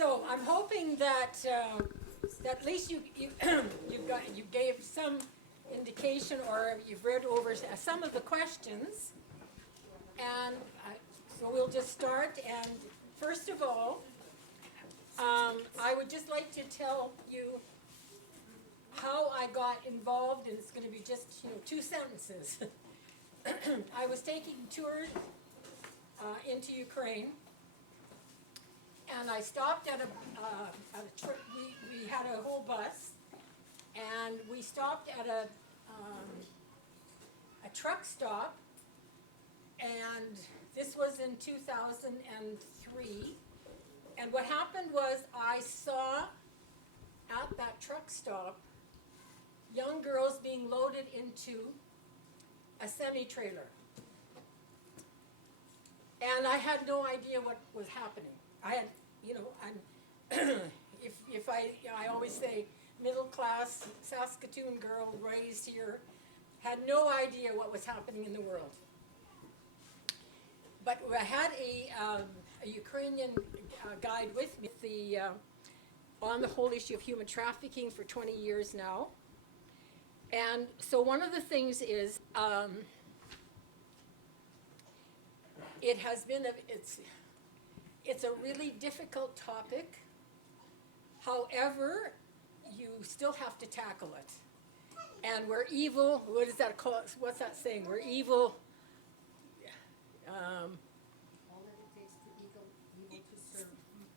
So I'm hoping that at least you you gave some indication, or you've read over some of the questions, and so we'll just start. And first of all, I would just like to tell you how I got involved, and it's going to be just 2 sentences. I was taking tours into Ukraine. And I stopped at we had a whole bus, and we stopped at a truck stop, and this was in 2003. And what happened was I saw at that truck stop young girls being loaded into a semi-trailer. And I had no idea what was happening. I had, I'm, if I always say middle class Saskatoon girl raised here, had no idea what was happening in the world. But I had a Ukrainian guide with me on the whole issue of human trafficking for 20 years now. And so one of the things is, it has been, it's a really difficult topic. However, you still have to tackle it. And we're evil, what is that called? What's that saying? We're evil. All that it takes for evil to serve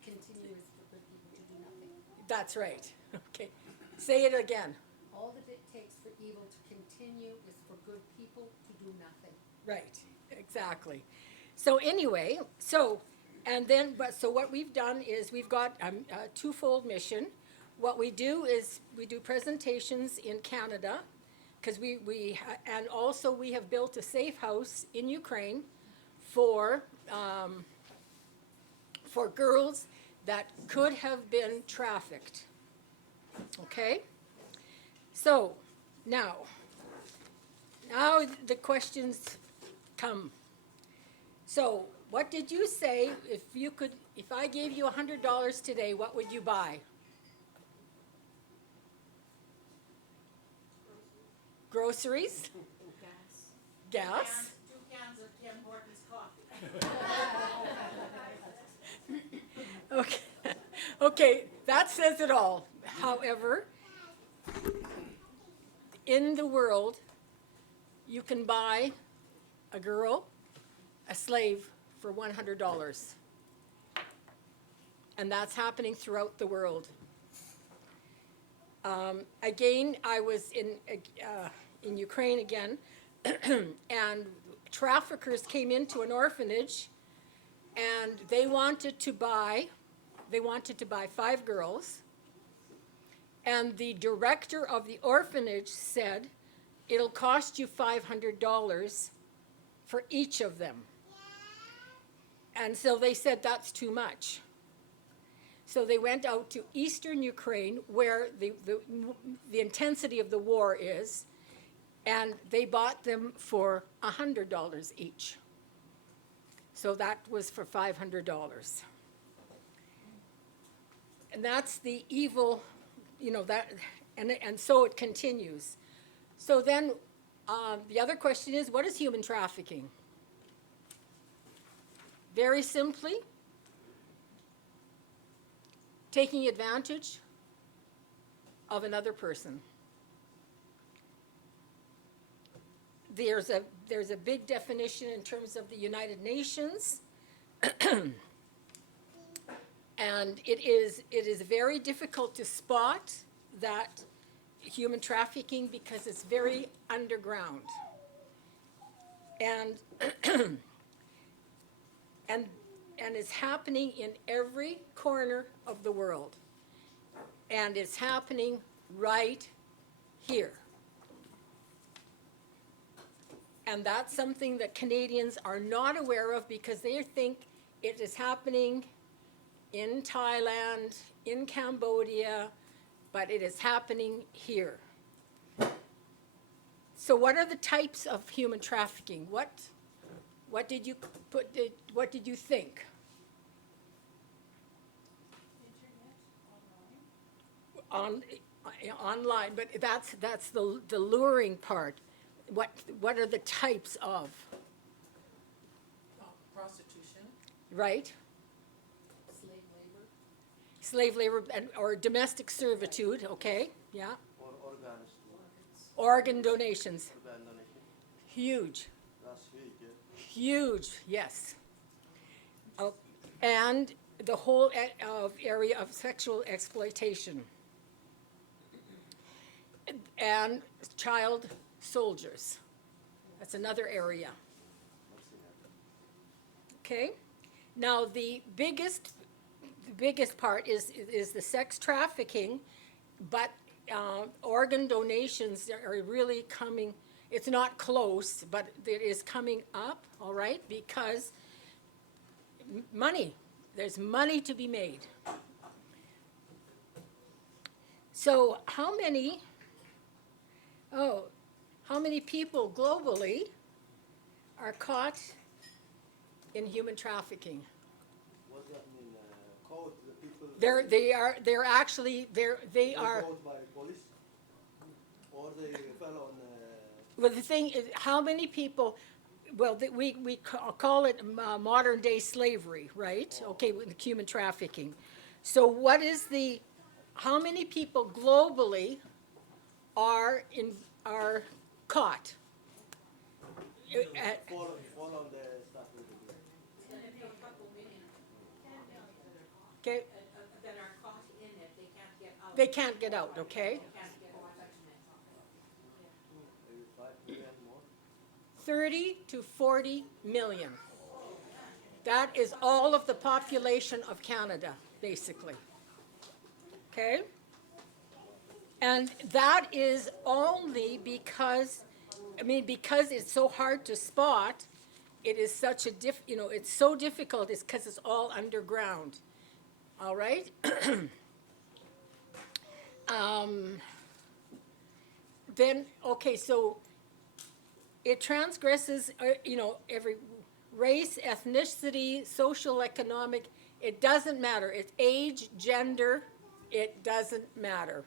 continue is for good people to do nothing. That's right. Okay. Say it again. All that it takes for evil to continue is for good people to do nothing. Right. Exactly. So anyway, so what we've done is we've got a twofold mission. What we do is we do presentations in Canada, because and also we have built a safe house in Ukraine for girls that could have been trafficked. Okay? So now the questions come. So, what did you say if I gave you $100 today, what would you buy? Groceries? Gas? 2 cans of Tim Hortons coffee. Okay. Okay, that says it all. However, in the world, you can buy a girl, a slave, for $100. And that's happening throughout the world. Again, I was in Ukraine again, and traffickers came into an orphanage, and they wanted to buy 5 girls, and the director of the orphanage said, it'll cost you $500 for each of them. And so they said that's too much. So they went out to eastern Ukraine, where the intensity of the war is, and they bought them for $100 each. So that was for $500. And that's the evil, and so it continues. So then the other question is, what is human trafficking? Very simply, taking advantage of another person. There's a big definition in terms of the United Nations, and it is very difficult to spot that human trafficking because it's very underground. And and it's happening in every corner of the world. And it's happening right here. And that's something that Canadians are not aware of, because they think it is happening in Thailand, in Cambodia, but it is happening here. So what are the types of human trafficking? What did you think? on, online, but that's the luring part. What are the types of, Prostitution, right? Slave labor. Slave labor or domestic servitude, okay, yeah. Or organs too. Organ donations, Organ donation. huge, That's huge. Yeah. huge, yes. And the whole area of sexual exploitation. And child soldiers. That's another area. Okay? Now, the biggest part is the sex trafficking, but organ donations are really coming, it's not close, but it is coming up, all right, because money, there's money to be made. So how many people globally are caught in human trafficking? What does that mean? Caught the people. They're actually, they are, Caught by the police, or they fell on. well, the thing is, how many people, well, we call it modern day slavery, right? Okay, with the human trafficking. So what is how many people globally are caught? Fall on the stuff with the people. Okay, that are caught in it, they can't get out. they can't get out, okay? Can't get out. Maybe 5 million more. 30 to 40 million. That is all of the population of Canada, basically. Okay? And that is only because it's so hard to spot, it is such a it's so difficult, it's because it's all underground. All right? Then, okay, so it transgresses, every race, ethnicity, social, economic, it doesn't matter. It's age, gender, it doesn't matter.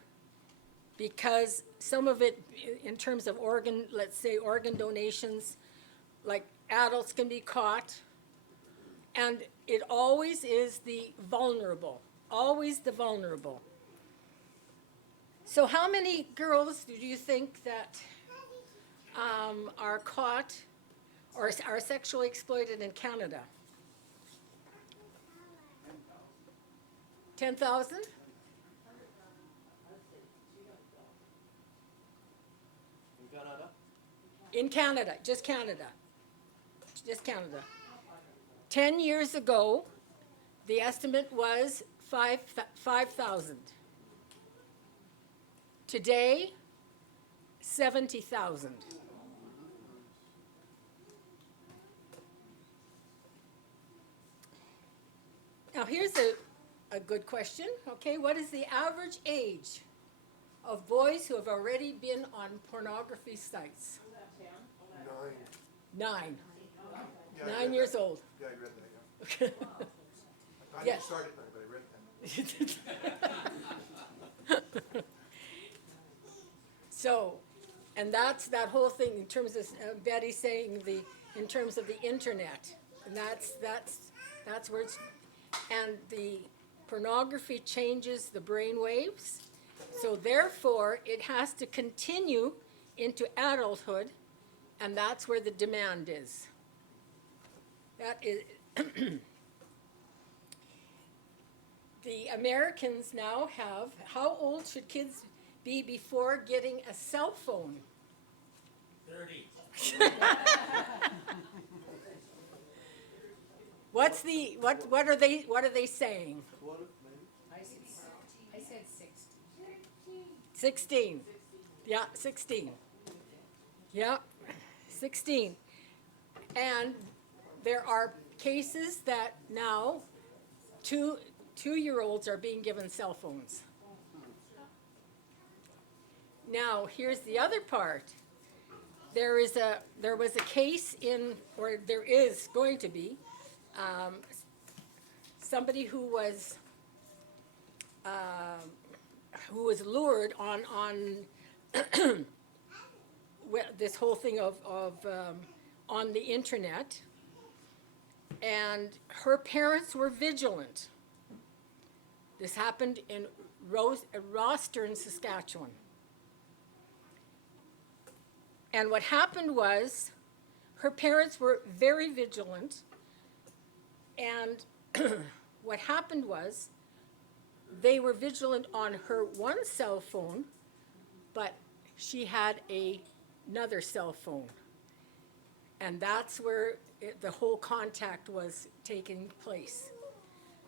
Because some of it, in terms of let's say organ donations, like adults can be caught. And it always is the vulnerable, always the vulnerable. So how many girls do you think that are caught or are sexually exploited in Canada? 10,000? In Canada, In Canada, just Canada. Just Canada. 10 years ago, the estimate was 5,000. Today, 70,000. Now, here's a good question. Okay, what is the average age of boys who have already been on pornography sites? 9. 9. Yeah, I 9 read years that. old. Yeah, I read that, yeah. I Yes. didn't start it, but I read that. So, and that's that whole thing in terms of Betty saying in terms of the internet, and that's where it's, and the pornography changes the brain waves, so therefore it has to continue into adulthood, and that's where the demand is. That is. The Americans now have, how old should kids be before getting a cell phone? 30. What are they saying? 12 maybe. I said 60. 16. Yeah, 16. Yeah, 16. And there are cases that now 2-year-olds are being given cell phones. Now, here's the other part. There was a case or there is going to be, somebody who was who was lured on this whole thing of on the internet, and her parents were vigilant. This happened in Rostern, Saskatchewan. And what happened was, her parents were very vigilant, and what happened was, they were vigilant on her one cell phone, but she had another cell phone. And that's where the whole contact was taking place.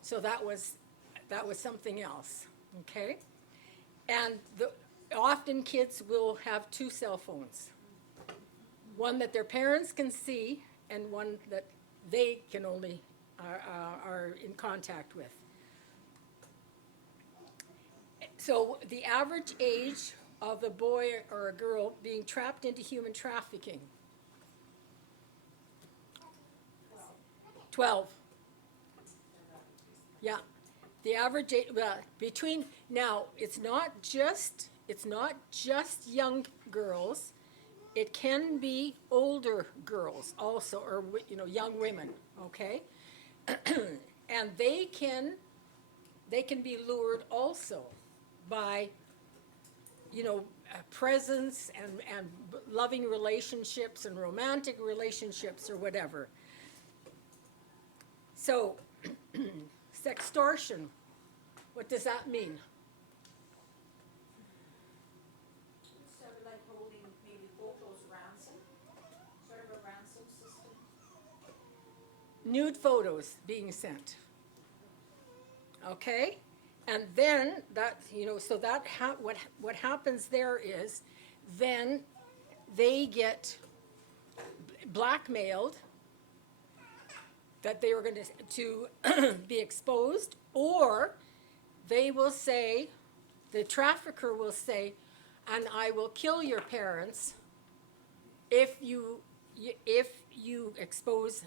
So that was something else, okay? And often kids will have two cell phones. One that their parents can see and one that they can only are in contact with. So the average age of a boy or a girl being trapped into human trafficking, 12. Yeah, the average age, well, between, now, it's not just young girls. It can be older girls also, or, young women, okay? And they can be lured also by, presence and loving relationships and romantic relationships or whatever. So, sextortion, what does that mean? Sort of like holding maybe photos ransom, sort of a ransom system. Nude photos being sent. Okay? And then that, so that what happens there is, then they get blackmailed that they are going to be exposed, or they will say, the trafficker will say, and I will kill your parents if you expose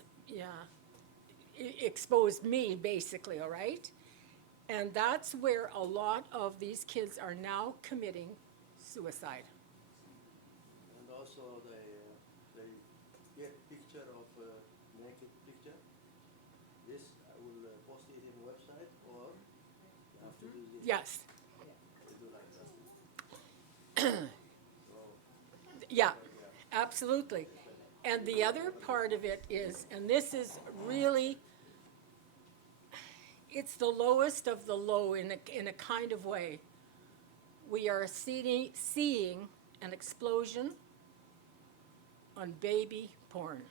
me, basically, all right? And that's where a lot of these kids are now committing suicide. And also they get picture of naked picture. This I will post it in website, or you have to do this. Yes, To do like that. So, yeah, absolutely. And the other part of it is, and this is really, it's the lowest of the low in a kind of way. We are seeing an explosion on baby porn.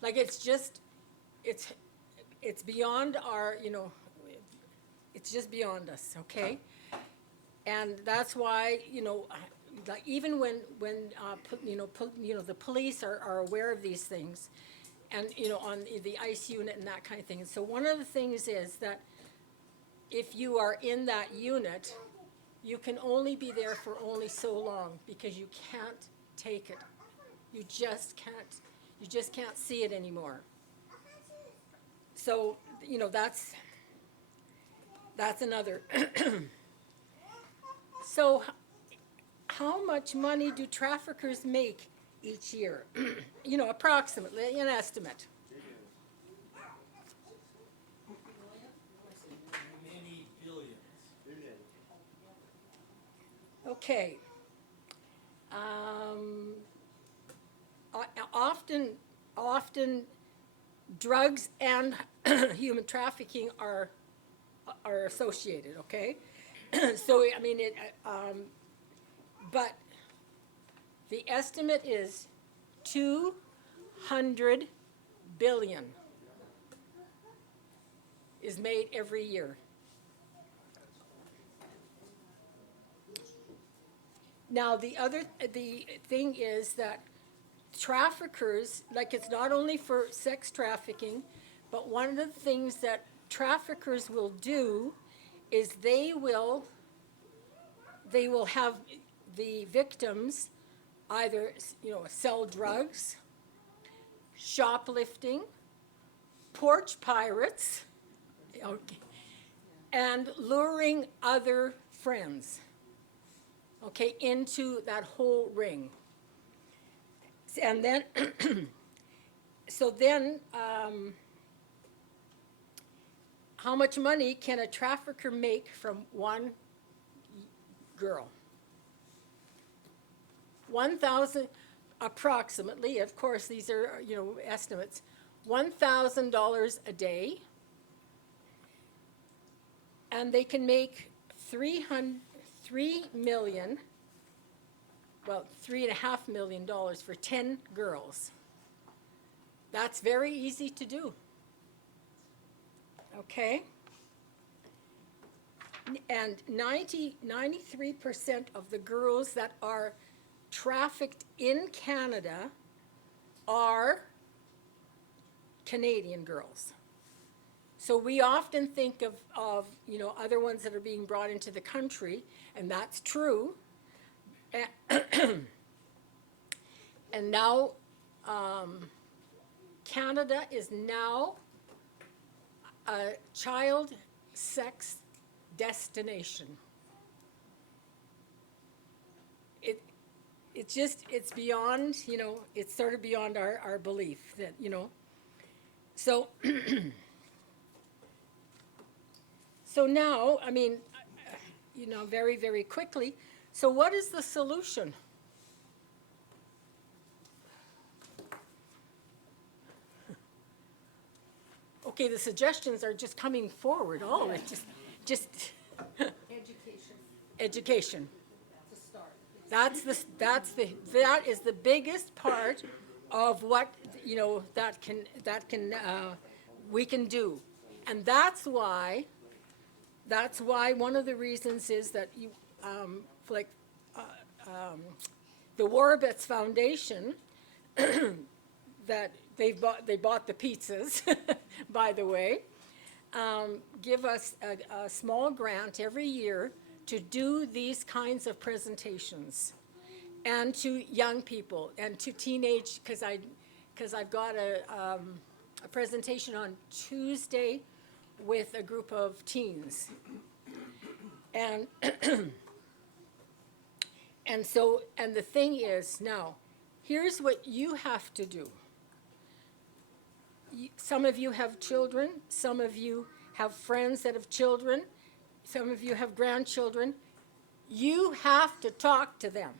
Like, it's beyond our, it's just beyond us, okay? And that's why, like, even when the police are aware of these things, and, on the ICE unit and that kind of thing. And so one of the things is that if you are in that unit, you can only be there for only so long, because you can't take it. You just can't see it anymore. So, that's another. So, how much money do traffickers make each year? Approximately, an estimate. Many billions. billion. Okay. Often drugs and human trafficking are associated, okay? So, I mean, but the estimate is 200 billion is made every year. Now, the thing is that traffickers, like, it's not only for sex trafficking, but one of the things that traffickers will do is they will have the victims either, sell drugs, shoplifting, porch pirates, okay, and luring other friends, okay, into that whole ring. And then, so then, how much money can a trafficker make from one girl? 1,000, approximately, of course, these are, estimates, $1,000 a day. And they can make $3 million, well, $3.5 million for 10 girls. That's very easy to do. Okay? And 93% of the girls that are trafficked in Canada are Canadian girls. So we often think of other ones that are being brought into the country, and that's true. And now Canada is now a child sex destination. It's beyond, it's sort of beyond our belief that, So, so now, I mean, very, very quickly, so what is the solution? Okay, the suggestions are just coming forward, just Education education. to start. That is the biggest part of what, we can do. And that's why one of the reasons is that the Warbets Foundation, that they bought the pizzas, by the way, give us a small grant every year to do these kinds of presentations, and to young people and to teenage, because I've got a presentation on Tuesday with a group of teens, and and the thing is, now here's what you have to do. Some of you have children, some of you have friends that have children, some of you have grandchildren. You have to talk to them.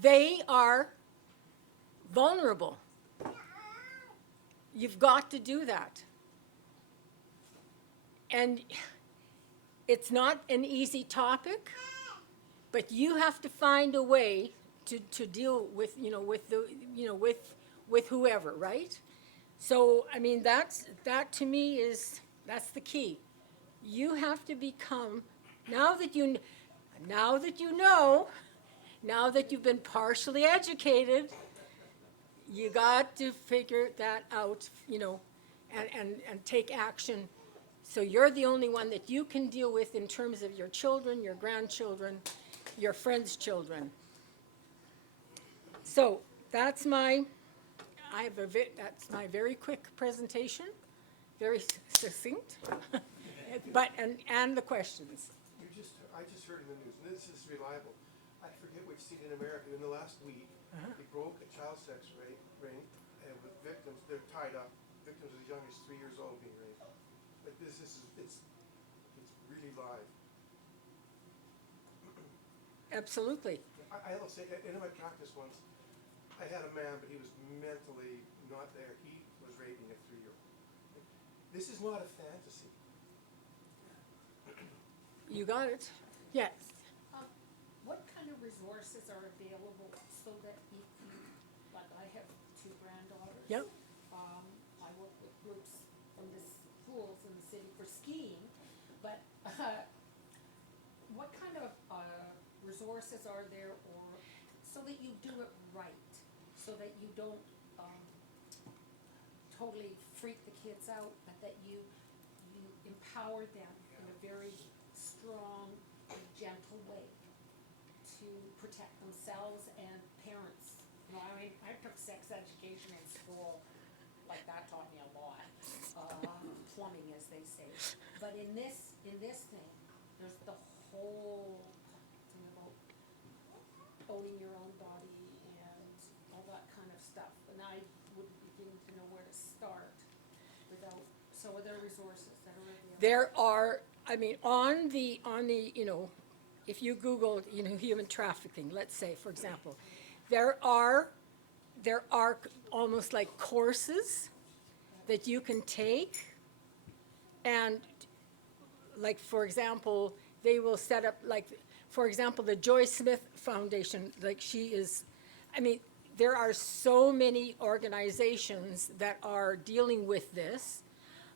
They are vulnerable. You've got to do that. And it's not an easy topic, but you have to find a way to deal with, with whoever, right? So, I mean, that to me that's the key. You have to become, now that you know, now that you've been partially educated, you got to figure that out, and take action. So you're the only one that you can deal with in terms of your children, your grandchildren, your friends' children. So that's my very quick presentation, very succinct, but and the questions. I just heard in the news, and this is reliable. I forget which state in America, in the last week, they broke a child sex ring, and with victims, they're tied up. Victims as young as 3 years old being raped. Like it's really live. Absolutely. I'll say, in my practice once, I had a man, but he was mentally not there. He was raping a 3-year-old. This is not a fantasy. You got it. Yes. What kind of resources are available so that you can, like I have 2 granddaughters. Yep. I work with groups from the schools in the city for skiing, but what kind of resources are there, or so that you do it right, so that you don't totally freak the kids out, but that you empower them in a very strong and gentle way to protect themselves and parents. I mean, I took sex education in school, like that taught me a lot. Plumbing is they say. But in this thing, there's the whole thing about owning your own body and all that kind of stuff. And I wouldn't begin to know where to start without, so are there resources that are available? There are, I mean, on the, you know, if you Google, you know, human trafficking, let's say, for example, there are almost like courses that you can take. And like, for example, they will set up, like, for example, the Joy Smith Foundation, like she is, I mean, there are so many organizations that are dealing with this.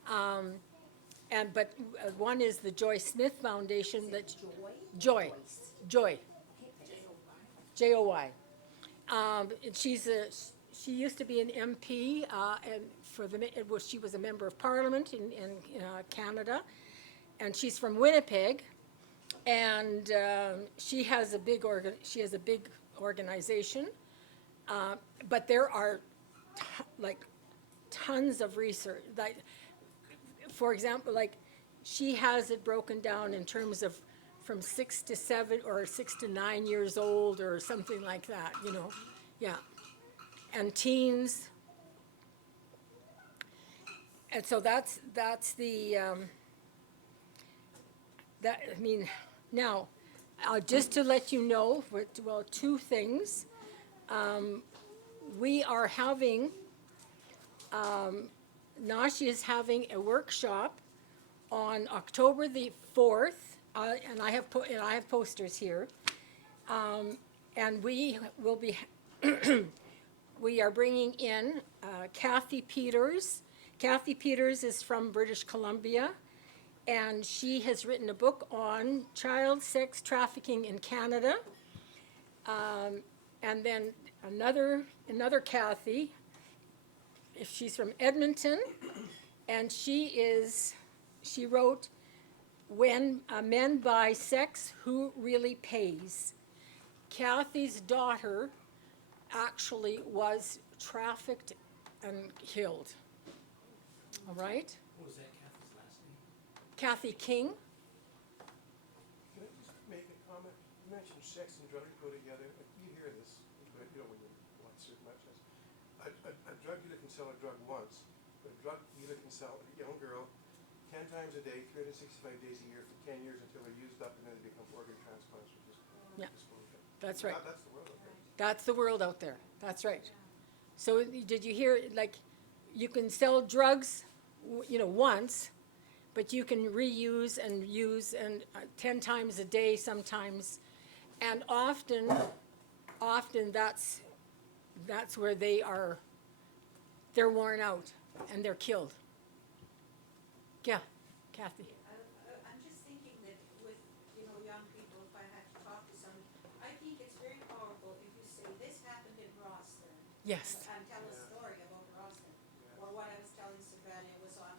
But one is the Joy Smith Foundation that, Joy? Joy, Joy. Joy. And she used to be an MP, and she was a member of Parliament in Canada, and she's from Winnipeg, and she has a big organization, but there are like tons of research. Like, for example, like she has it broken down in terms of from 6 to 7 or 6 to 9 years old or something like that, you know, yeah, and teens. And so that's the, that, I mean, now, just to let you know, well, two things. We are having, Nashi is having a workshop on October the 4th, and I have posters here. And we will be, we are bringing in Kathy Peters. Kathy Peters is from British Columbia, and she has written a book on child sex trafficking in Canada. And then another Kathy, if she's from Edmonton, and she wrote When Men Buy Sex, Who Really Pays? Kathy's daughter actually was trafficked and killed. All right? What was that Kathy's last name? Kathy King. Can I just make a comment? You mentioned sex and drugs go together. Like, you hear this, but you don't when you watch certain much as a drug dealer can sell a drug once, but a drug dealer can sell a young girl 10 times a day, 365 days a year for 10 years until they're used up and then they become organ transplants or Yeah. disposal. That's right. That's the world out there. That's the world out there. That's right. So did you hear, like, you can sell drugs, you know, once, but you can reuse and use and 10 times a day sometimes. And often that's where they're worn out and they're killed. Yeah, Kathy. I'm just thinking that with, you know, young people, if I had to talk to someone, I think it's very powerful if you say, this happened in Rosslyn. Yes. And tell a story about Rosslyn. Or what I was telling Savelia was on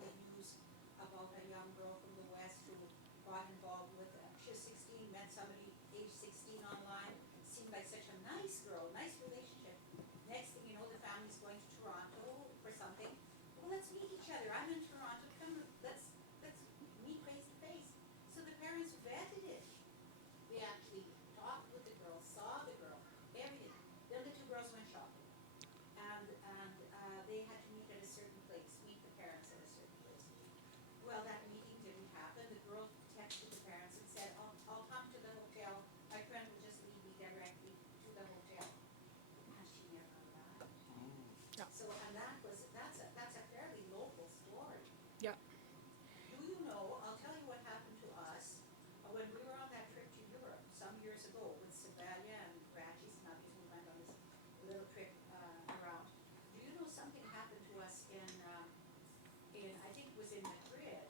the news about a young girl from the West who got involved with, she was 16, met somebody age 16 online, seemed like such a nice girl, nice relationship. Next thing you know, the family's going to Toronto for something. Well, let's meet each other. I'm in Toronto. Come, let's meet face to face. So the parents vetted it. They actually talked with the girl, saw the girl, everything. Then the two girls went shopping, and they had to meet at a certain place, meet the parents at a certain place. Well, that meeting didn't happen. The girl texted the parents and said, I'll come to the hotel. My friend will just lead me directly to the hotel. And she never arrived. Yeah. So, and that's a fairly local story. Yeah. Do you know, I'll tell you what happened to us when we were on that trip to Europe some years ago with Savelia and Ratchie's and others. We went on this little trip around. Do you know something happened to us in I think it was in Madrid.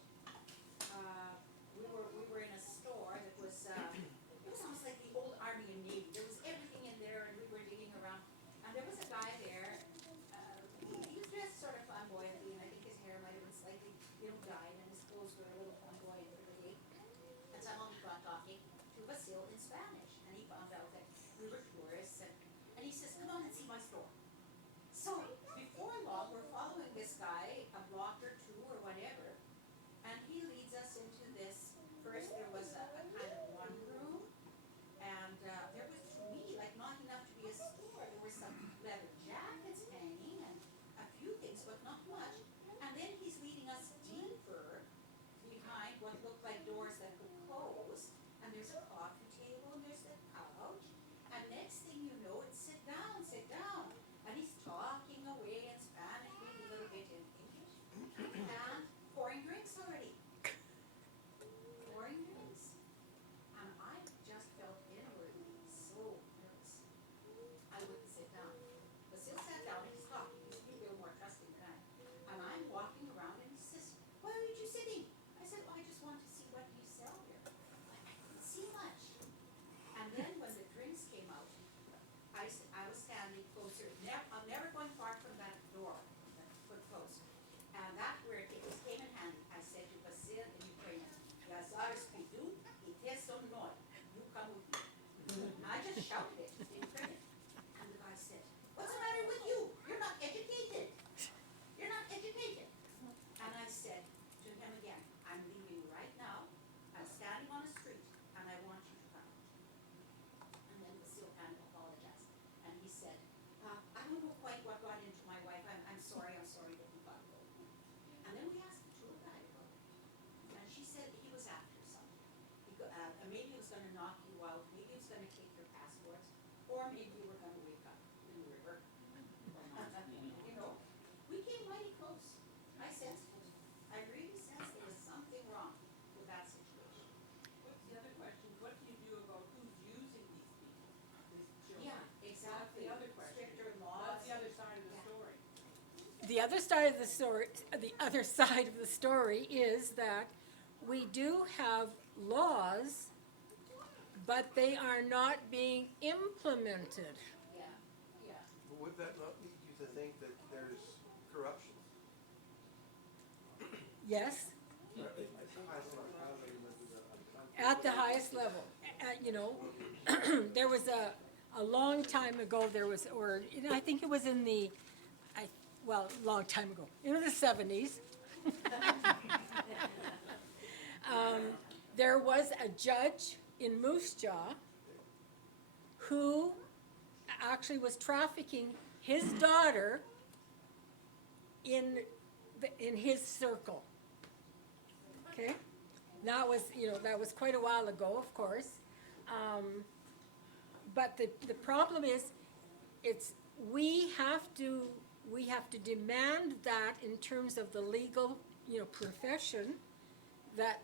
We were in a store that was it was almost like the old Army and Navy. There was everything in there, and we were digging around, and there was a guy there. He was dressed sort of flamboyantly, and I think his hair might have been slightly, you know, dyed, and his clothes were a little flamboyant for the day. And somehow we got talking to Vasil in Spanish, and he found out that we were tourists, and he says, come on and see my store. So before long, we're following this guy, a block or two or whatever, or maybe you were gonna wake up in the river. You know, we came mighty close. I sensed it. I really sensed there was something wrong with that situation. What's the other question? What do you do about who's using these people, these children? Yeah, exactly. That's the other question. Stricter laws. That's the other side of the Yeah. story. The other side of the story, the other side of the story is that we do have laws, but they are not being implemented. Yeah, yeah. But would that not lead you to think that there's corruption? Yes, I at the highest level. You know, there was a long time ago, there was, or, you know, I think it was in the, well, long time ago, in the 70s. There was a judge in Moose Jaw who actually was trafficking his daughter in his circle. Okay? That was, you know, that was quite a while ago, of course. But the problem is, we have to demand that in terms of the legal, you know, profession, that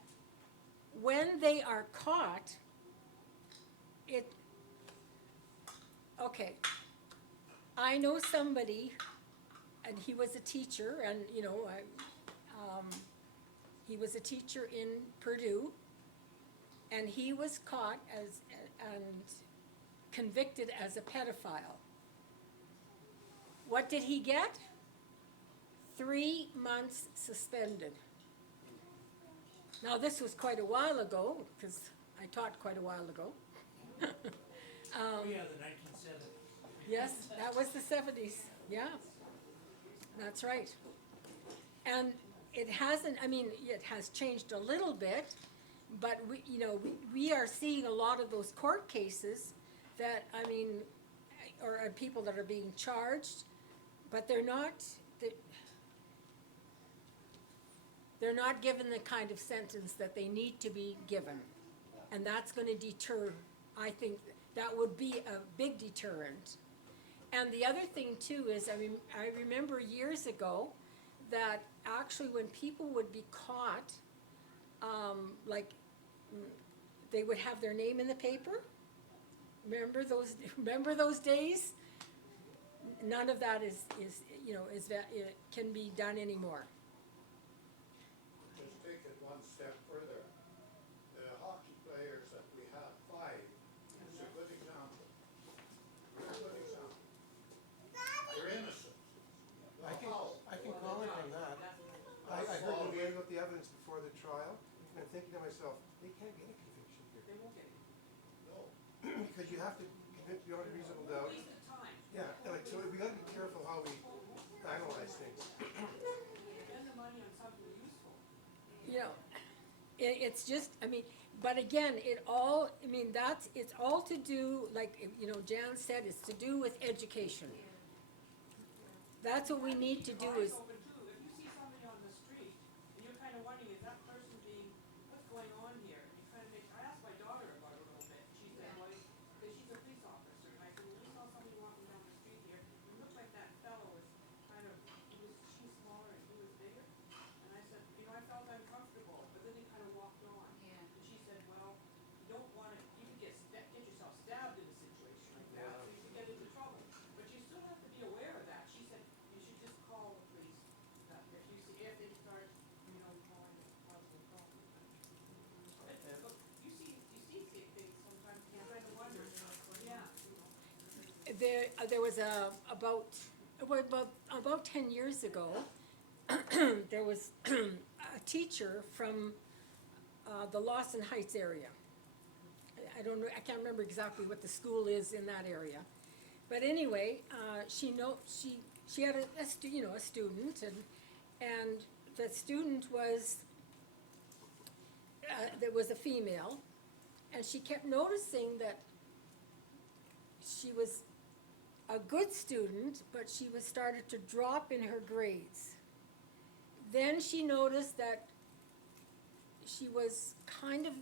when they are caught, okay, I know somebody, and he was a teacher, and, you know, he was a teacher in Purdue, and he was caught and convicted as a pedophile. What did he get? 3 months suspended. Now, this was quite a while ago, because I taught quite a while ago. Oh, yeah, the 1970s. Yes, that was the 70s, yeah. That's right. And it hasn't, I mean, it has changed a little bit, but we are seeing a lot of those court cases that, I mean, or people that are being charged, but they're not given the kind of sentence that they need to be given. And that's gonna deter, I think, that would be a big deterrent. And the other thing too is, I remember years ago that actually when people would be caught, they would have their name in the paper. Remember those days? None of that is it can be done anymore. Just take it one step further. The hockey players that we have, 5, is a good example. Very good example. They're innocent. I can comment on that. I heard when we got the evidence before the trial, and I'm thinking to myself, they can't get a conviction here. They won't get it. No. Because you have to convince beyond a reasonable doubt. Waste of time. Yeah, and so we gotta be careful how we analyze things. Spend the money on something useful. You know, it's just, but again, it's all to do, like, Jan said, it's to do with education. That's what we need to do is, Eyes open too. If you see somebody on the street and you're kind of wondering, is that person what's going on here? You kind of I asked my daughter about it a little bit. She said, well, because she's a police officer. And I said, well, we saw somebody walking down the street here. It looked like that fellow was she's smaller and he was bigger. And I said, I felt uncomfortable, but then he kind of walked on. Yeah. And she said, well, you don't want to, you could get yourself stabbed in a situation like that, so you could get into trouble. But you still have to be aware of that. She said, you should just call the police, if they start, calling it possible problem. Look, you see things sometimes, you kind of wonder, yeah. there was about 10 years ago, there was a teacher from the Lawson Heights area. I don't know, I can't remember exactly what the school is in that area. But anyway, she had a student, and the student was, there was a female, and she kept noticing that she was a good student, but she was started to drop in her grades. Then she noticed that she was kind of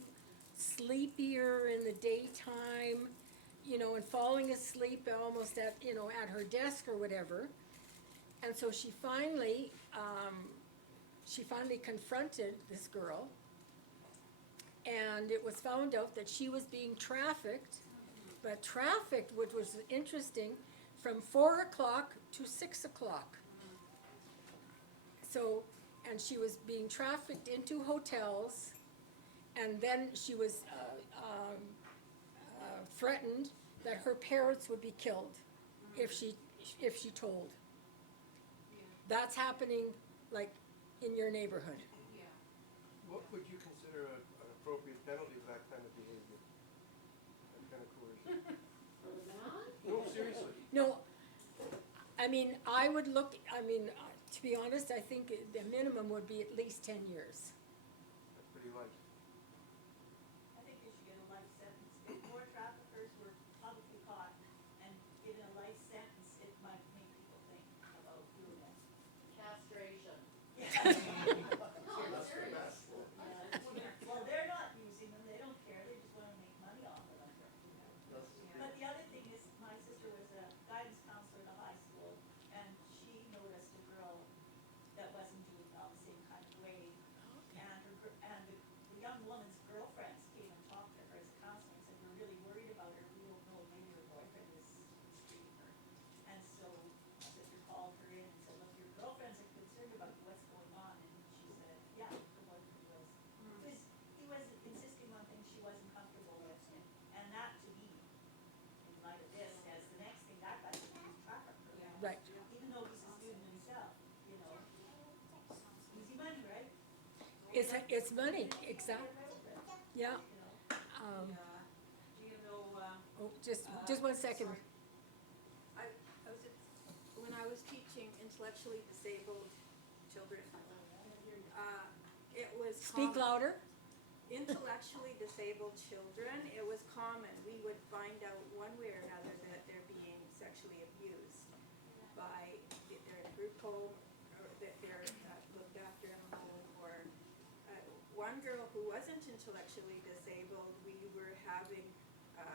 sleepier in the daytime, you know, and falling asleep almost at, you know, at her desk or whatever. And so she finally confronted this girl, and it was found out that she was being trafficked, but trafficked, which was interesting, from 4 o'clock to 6 o'clock. So, and she was being trafficked into hotels, and then she was threatened that her parents would be killed if she told. That's happening like in your neighborhood. Yeah. What would you consider an appropriate penalty for that kind of behavior? That kind of coercion? No, seriously. No, I mean, to be honest, I think the minimum would be at least 10 years. That's pretty light. I think they should get a life sentence. If more traffickers were publicly caught and given a life sentence, it might make people think about doing it. Castration. No, serious. Well, they're not using them, they don't care, they just wanna make money off of them. But the other thing is, my sister was a guidance counselor at a high school, and she noticed a girl that wasn't doing well the same kind of way. And the young woman's girlfriends came and talked to her as a counselor and said, we're really worried about her, we don't know, maybe her boyfriend is mistreating her. And so my sister called her in and said, look, your girlfriends are concerned about what's going on, and she said, yeah, her boyfriend was. Because he was insisting on things she wasn't comfortable with, and that to me, in light of this, as the next thing, that guy's a trafficker. Right. Even though he's a student himself, you know, easy money, right? It's money, exactly, yeah. You know, Do you know, Oh, just 1 second. sorry. When I was teaching intellectually disabled children, it was Speak common. louder. Intellectually disabled children, it was common, we would find out one way or another that they're being sexually abused by either a group home, or that they're looked after in a home, or one girl who wasn't intellectually disabled, we were having, I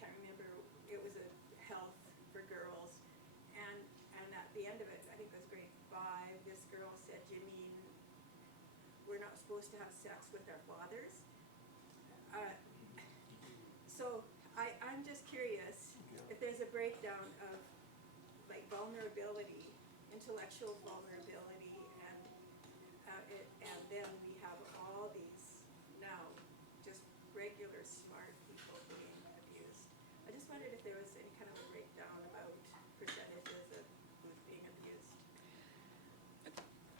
can't remember, it was a health for girls, and at the end of it, I think it was grade 5, this girl said, you mean we're not supposed to have sex with our fathers? So I'm just curious if there's a breakdown of like vulnerability, intellectual vulnerability, and then we have all these now just regular smart people being abused. I just wondered if there was any kind of a breakdown about percentages of who's being abused.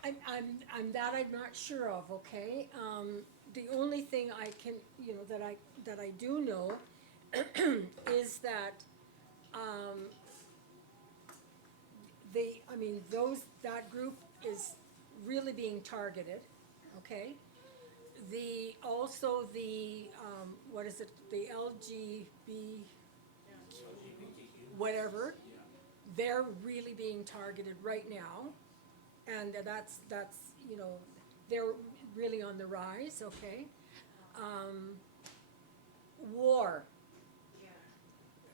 I'm not sure of, okay? The only thing I can, you know, that I do know is that, that group is really being targeted, okay? What is it, the LGB, whatever, they're really being targeted right now. And that's, you know, they're really on the rise, okay? War.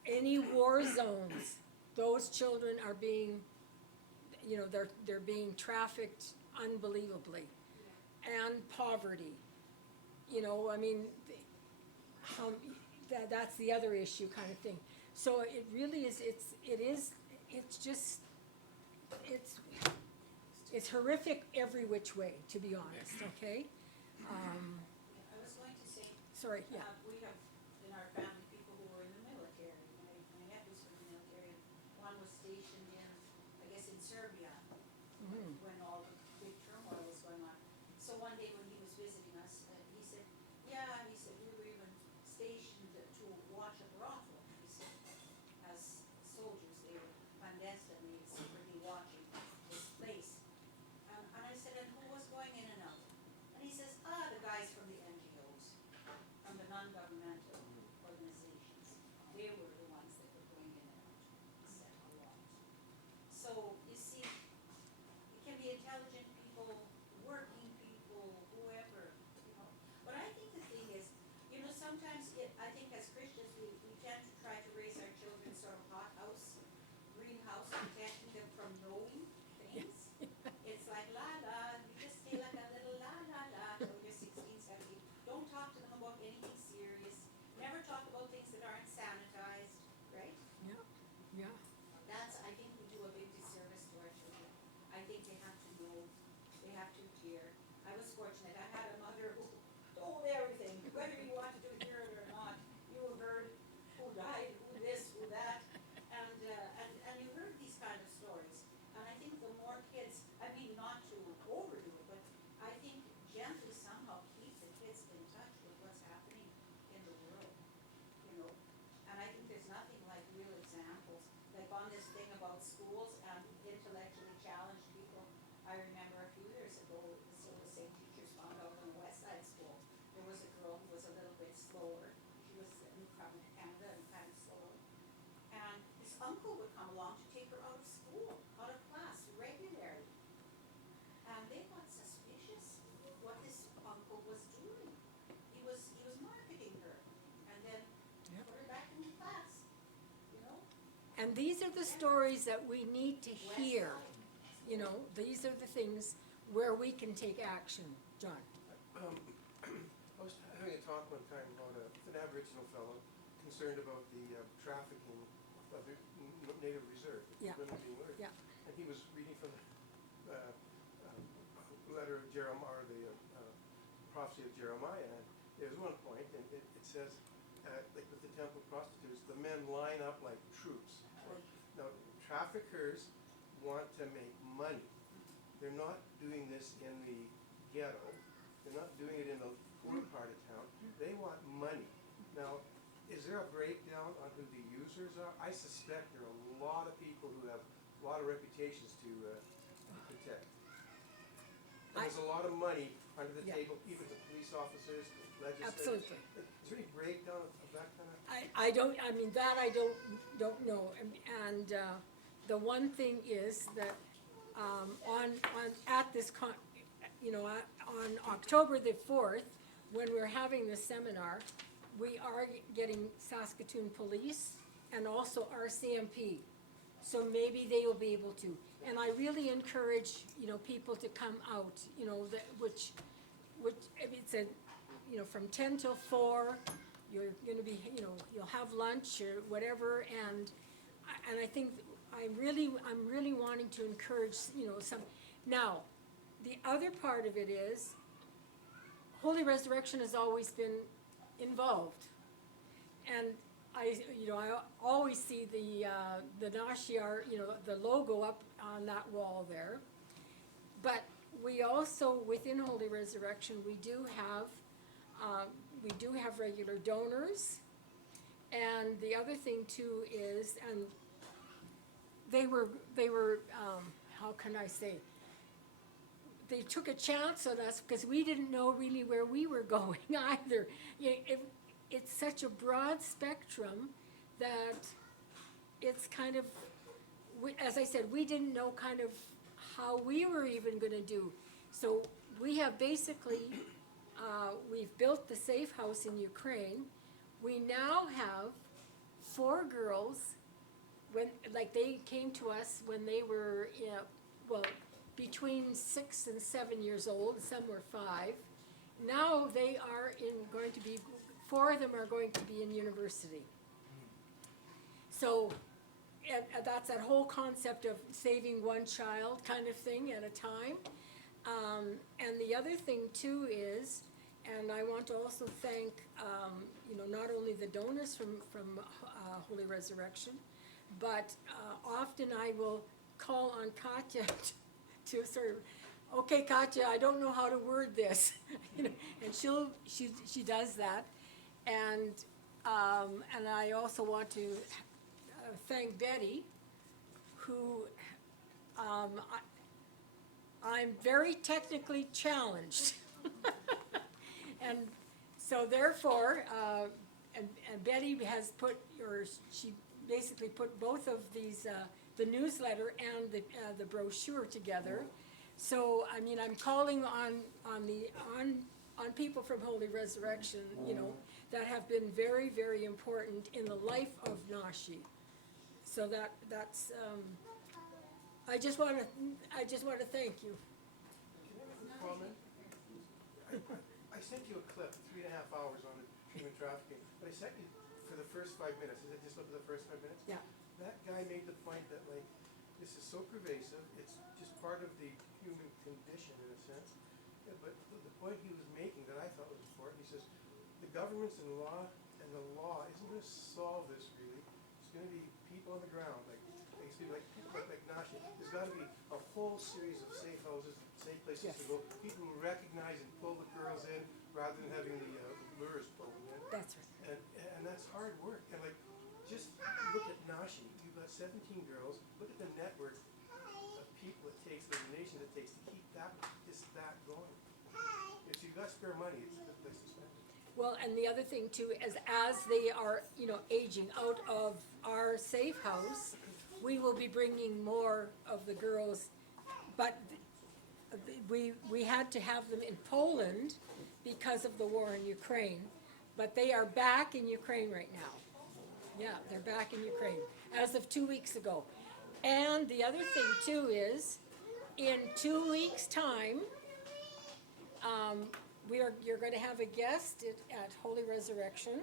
Any war zones, those children are being, you know, they're being trafficked unbelievably. And poverty, you know, I mean, that's the other issue kind of thing. So it really is, it's horrific every which way, to be honest, okay? I was going to say, Sorry, yeah. we have in our family people who were in the military. My nephew's from the military. One was stationed in, I guess, in Serbia when all the big turmoil was going on. So one day when he was visiting us, he said, we were even stationed to watch a brothel. He said, as soldiers, they were clandestinely, secretly watching this place. And I said, and who was going in and out? And he says, the guys from the NGOs, from the non-governmental organizations. They were the ones that were going in and out. He said a lot. So, you see, it can be intelligent people, working people, whoever, you know. But I think the thing is, you know, sometimes I think as Christians, have to hear. I was fortunate, I had a mother who told everything, whether you wanted to hear it or not. You heard who died, who this, who that, and you heard these kind of stories. And I think the more kids, I mean, not to overdo it, but I think gently somehow keep the kids in touch with what's happening in the world, you know? And I think there's nothing like real examples, like on this thing about schools and intellectually challenged people. I remember a few years ago, the same teachers found out in a West Side school, there was a girl who was a little bit slower. She was from Canada and kind of slow. And his uncle would come along to take her out of school, out of class regularly. And they got suspicious what this uncle was doing. He was marketing her and then Yep. put her back into class, you know? And these are the stories that we need to West hear. Side. You know, these are the things where we can take action, John. I was having a talk one time about an Aboriginal fellow concerned about the trafficking of the native reserve, Yeah. women being murdered. Yeah. And he was reading from the letter of Jeremiah, or the prophecy of Jeremiah, and there's one point, and it says, like with the temple prostitutes, the men line up like troops. Now, traffickers want to make money. They're not doing this in the ghetto. They're not doing it in the poor part of town. They want money. Now, is there a breakdown on who the users are? I suspect there are a lot of people who have a lot of reputations to protect. And there's a lot of money under the Yeah. table, even to police officers, legislators. Absolutely. Is there any breakdown of that kind of? I don't, I mean, that I don't know. And the one thing is that at this on October the 4th, when we're having this seminar, we are getting Saskatoon Police and also RCMP. So maybe they will be able to. And I really encourage, people to come out, which, it's from 10 till 4, you're gonna be, you'll have lunch or whatever, and I think I'm really wanting to encourage, some. Now, the other part of it is, Holy Resurrection has always been involved. And I always see the Nashiar, the logo up on that wall there. But we also, within Holy Resurrection, we do have regular donors. And the other thing too is, and they were, how can I say? They took a chance on us because we didn't know really where we were going either. It's such a broad spectrum that it's kind of, as I said, we didn't know kind of how we were even gonna do. So we have basically, we've built the safe house in Ukraine. We now have 4 girls, they came to us when they were, between 6 and 7 years old, some were 5. Now they are going to be, 4 of them are going to be in university. So, and that's that whole concept of saving one child kind of thing at a time. And the other thing too is, and I want to also thank, not only the donors from Holy Resurrection, but often I will call on Katya to sort of, okay, Katya, I don't know how to word this, and she does that, and I also want to thank Betty, who I'm very technically challenged, and so therefore, and Betty has she basically put both of these, the newsletter and the brochure together. So, I mean, I'm calling on people from Holy Resurrection, that have been very, very important in the life of Nashi. So that's, I just wanna thank you. Can I make a comment? I sent you a clip, 3.5 hours on human trafficking, but I sent you for the first 5 minutes. Is it just look at the first 5 minutes? Yeah. That guy made the point that, this is so pervasive, it's just part of the human condition in a sense. Yeah, but the point he was making that I thought was important, he says, the governments and the law isn't gonna solve this really. It's gonna be people on the ground, like people like Nashi. There's gotta be a whole series of safe houses, safe places to go. People who recognize and pull the girls in rather than having the lures pull them in. That's right. And that's hard work. And like, just look at Nashi. You've got 17 girls. Look at the network of people it takes, the nations it takes to keep that going. If you've got spare money, it's a good place to spend it. Well, and the other thing too is as they are, aging out of our safe house, we will be bringing more of the girls, but we had to have them in Poland because of the war in Ukraine, but they are back in Ukraine right now. Yeah, they're back in Ukraine as of 2 weeks ago. And the other thing too is, in 2 weeks' time, you're going to have a guest at Holy Resurrection,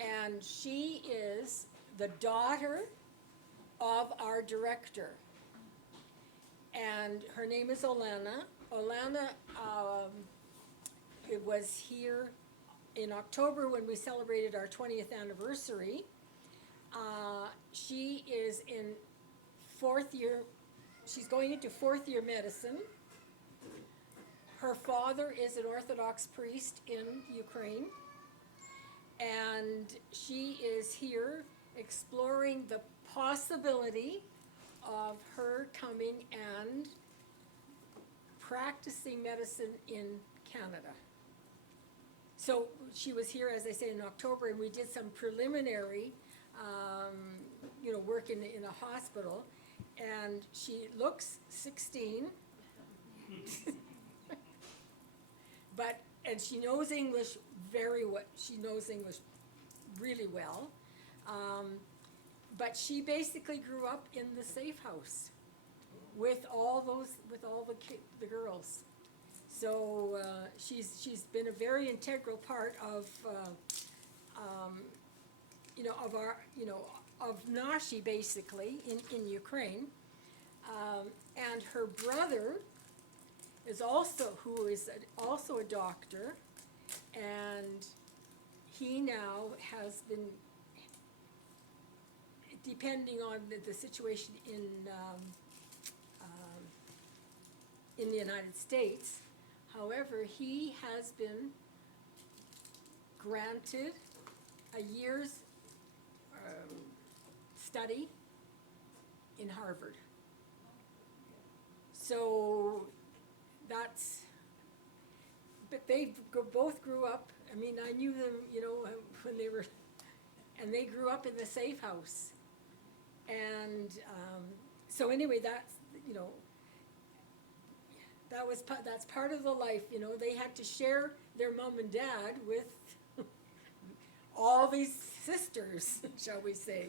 and she is the daughter of our director, and her name is Olena. Olena it was here in October when we celebrated our 20th anniversary. She is in 4th year, she's going into 4th year medicine. Her father is an Orthodox priest in Ukraine, and she is here exploring the possibility of her coming and practicing medicine in Canada. So she was here, as I say, in October, and we did some preliminary, work in a hospital, and she looks 16. And she knows English very well. She knows English really well. But she basically grew up in the safe house with all the girls. So she's been a very integral part of of Nashi basically in Ukraine. And her brother is also a doctor, and he now has been, depending on the situation in the United States. However, he has been granted a year's study in Harvard. So but they both grew up, I mean, I knew them, when and they grew up in the safe house. And so anyway, that's part of the life, they had to share their mom and dad with all these sisters, shall we say,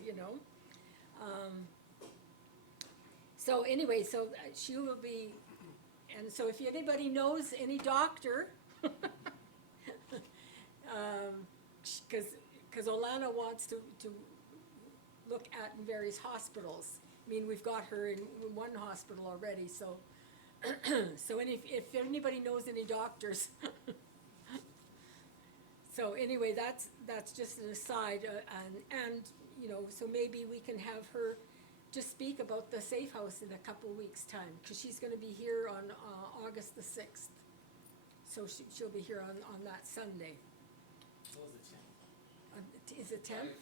So anyway, so she will be, and so if anybody knows any doctor, because Olana wants to look at in various hospitals. I mean, we've got her in one hospital already, so so if anybody knows any doctors. So anyway, that's just an aside, and so maybe we can have her just speak about the safe house in a couple weeks' time, because she's going to be here on August the 6th. So she'll be here on that Sunday. What was the 10th? Is it 10th?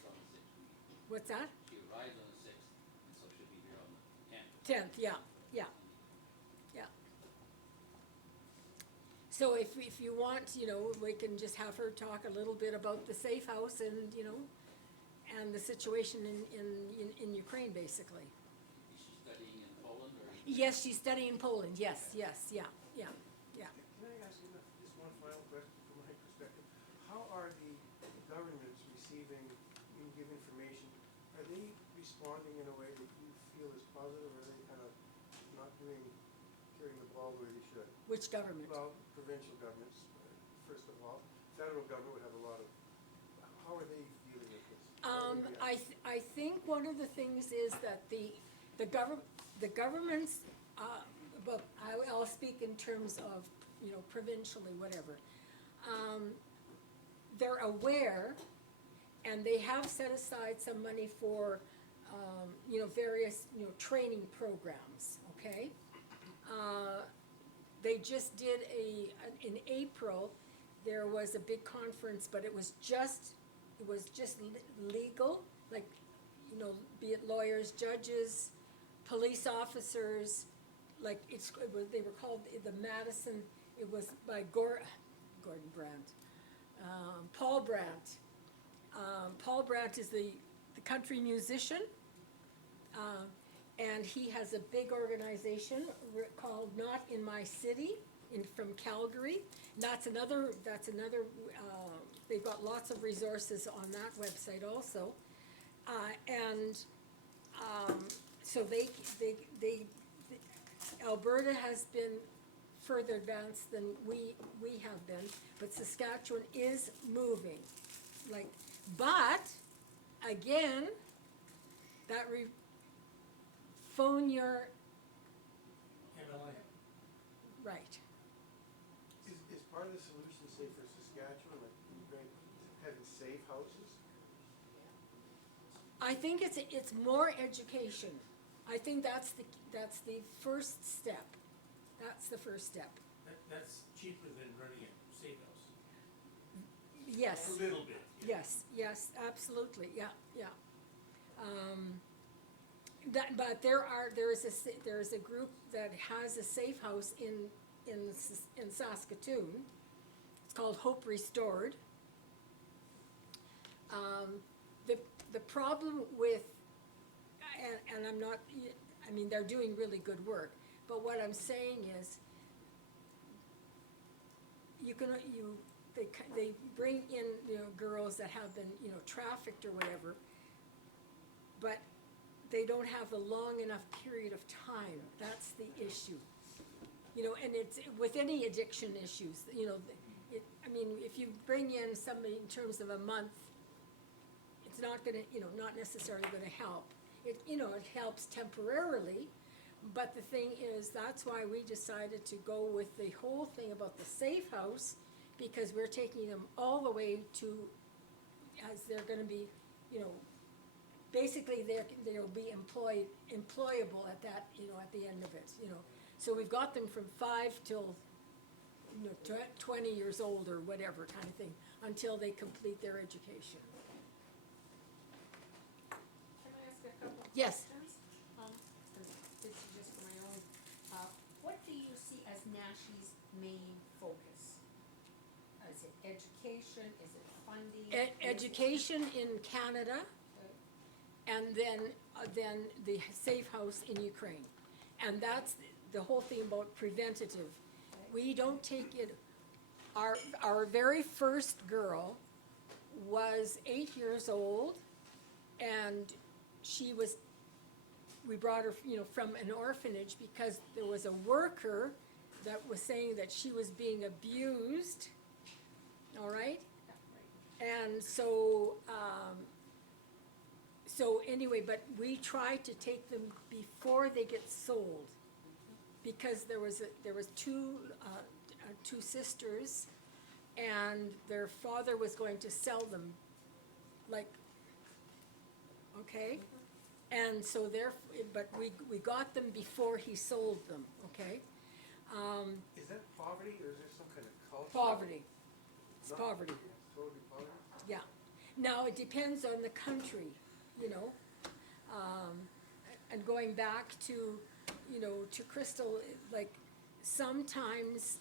What's that? She arrives on the 6th, and so she'll be here on the 10th. 10th, yeah. So if you want, we can just have her talk a little bit about the safe house and, and the situation in Ukraine, basically. Is she studying in Poland or? Yes, she's studying in Poland, yes, yeah. Can I ask you just one final question from my perspective? How are the governments receiving, you give information, are they responding in a way that you feel is positive, or are they kind of not carrying the ball the way they should? Which government? Well, provincial governments, first of all. Federal government would have a lot of, how are they dealing with this? I think one of the things is that the government's, but I'll speak in terms of, you know, provincially, whatever. They're aware, and they have set aside some money for, you know, various, you know, training programs, okay? They just did in April, there was a big conference, but it was just legal, like, you know, be it lawyers, judges, police officers, like they were called the Madison, it was by Gordon Brandt, Paul Brandt. Paul Brandt is the country musician, and he has a big organization called Not in My City, from Calgary. And that's another, they've got lots of resources on that website also. So Alberta has been further advanced than we have been, but Saskatchewan is moving. Like, but, again, phone your, MLA. right. Is part of the solution, say, for Saskatchewan, like, having safe houses? I think it's more education. I think that's the first step. That's the first step. That's cheaper than running a safe house. Yes. A little bit. Yeah. Yes, absolutely, yeah. But there is a group that has a safe house in Saskatoon. It's called Hope Restored. The problem with, and I'm not, I mean, they're doing really good work, but what I'm saying is, they bring in, you know, girls that have been, you know, trafficked or whatever, but they don't have a long enough period of time. That's the issue. You know, and it's with any addiction issues, you know, I mean, if you bring in somebody in terms of a month, it's not gonna, you know, not necessarily gonna help. It helps temporarily, but the thing is, that's why we decided to go with the whole thing about the safe house, because we're taking them all the way to, as they're gonna be, you know, basically they'll be employable at that, you know, at the end of it, you know. So we've got them from 5 till, you know, 20 years old or whatever kind of thing, until they complete their education. Can I ask a couple of Yes. questions? This is just for my own. What do you see as NASHI's main focus? Is it education, is it funding? Education in Canada, and then the safe house in Ukraine. And that's the whole thing about preventative. We don't take it, our very first girl was 8 years old, and we brought her, you know, from an orphanage because there was a worker that was saying that she was being abused, all right? And so anyway, but we try to take them before they get sold, because there was two sisters, and their father was going to sell them, like, okay? And so but we got them before he sold them, okay? Is that poverty, or is there some kind of culture? Poverty, it's Not- poverty. Totally poverty? Yeah, now it depends on the country, you know, and going back to, you know, to Crystal, like, sometimes,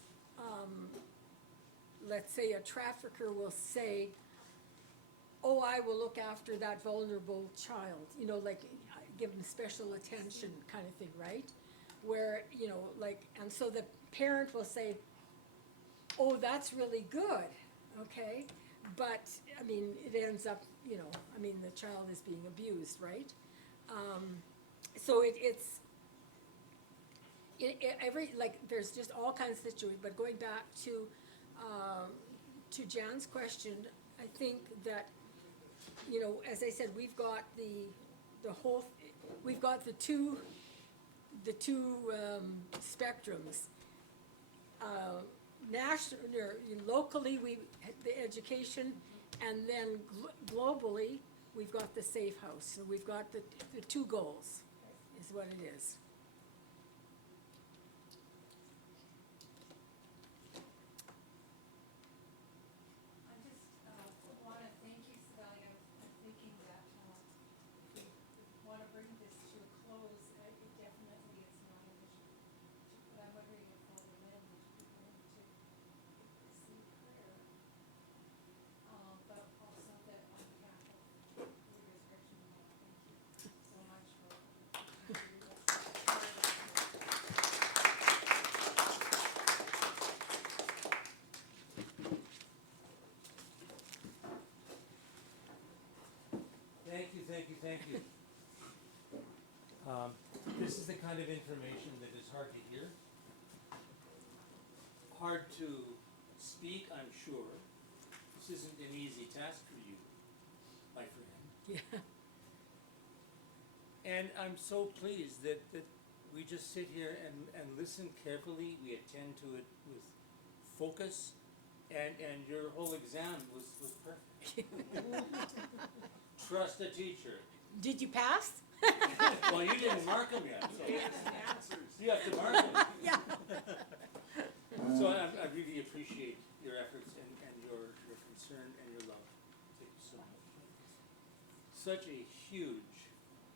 let's say a trafficker will say, oh, I will look after that vulnerable child, you know, like, give them special attention kind of thing, right? Where, you know, like, and so the parent will say, oh, that's really good, okay? But, I mean, it ends up, you know, I mean, the child is being abused, right? So there's just all kinds of situations, but going back to Jan's question, I think that, you know, as I said, we've got the whole, we've got the two spectrums. National, locally, the education, and then globally, we've got the safe house. So we've got the two goals, is what it is. I just, wanna thank you, Savelia. I'm thinking that, if we wanna bring this to a close, it definitely is not an issue. But I'm wondering if Father Lynn would be willing to receive prayer. But also that on behalf of leaders, Gretchen and I, thank you so much for Thank you, thank you, thank you. This is the kind of information that is hard to hear, hard to speak, I'm sure. This isn't an easy task for you, my friend. Yeah. And I'm so pleased that we just sit here and listen carefully, we attend to it with focus, and your whole exam was perfect. Trust a teacher. Did you pass? Well, you didn't mark them yet, so you have to mark them. Yeah. So I really appreciate your efforts and your concern and your love. Thank you so much. Such a huge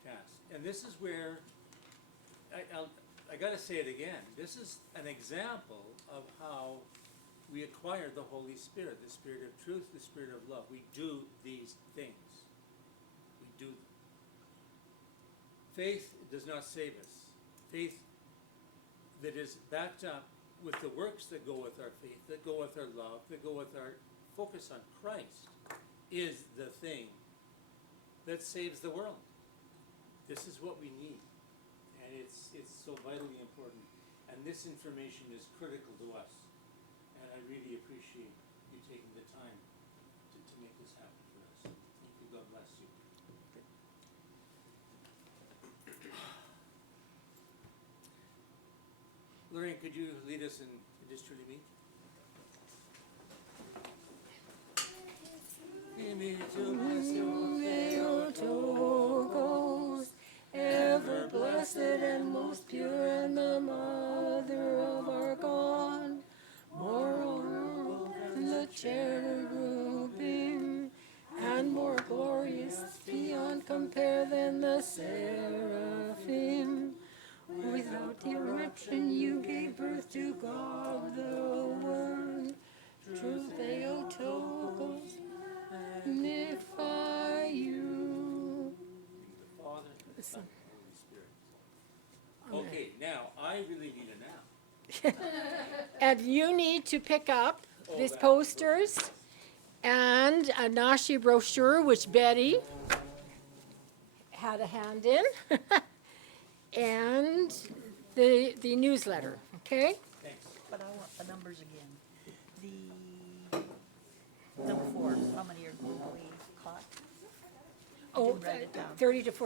task. And this is where, I gotta say it again, this is an example of how we acquire the Holy Spirit, the Spirit of truth, the Spirit of love. We do these things. We do them. Faith does not save us. Faith that is backed up with the works that go with our faith, that go with our love, that go with our focus on Christ, is the thing that saves the world. This is what we need, and it's so vitally important. And this information is critical to us, and I really appreciate you taking the time to make this happen for us. Thank you. God bless you. Lorraine, could you lead us in It Is Truly Me? Ever blessed and most pure, and the Mother of our God, more honorable than the cherubim, and more glorious beyond compare than the seraphim. Without interruption you gave birth to God the Word. Truth Theotokos, magnify you. The Father, the Son, and the Holy Spirit. Okay, now, I really need a nap. And you need to pick up these that. posters and a Nashi brochure, which Betty had a hand in, and the newsletter, okay? Thanks. But I want the numbers again. The number 4, how many are we caught? I Oh, didn't write it down. 30 to 40.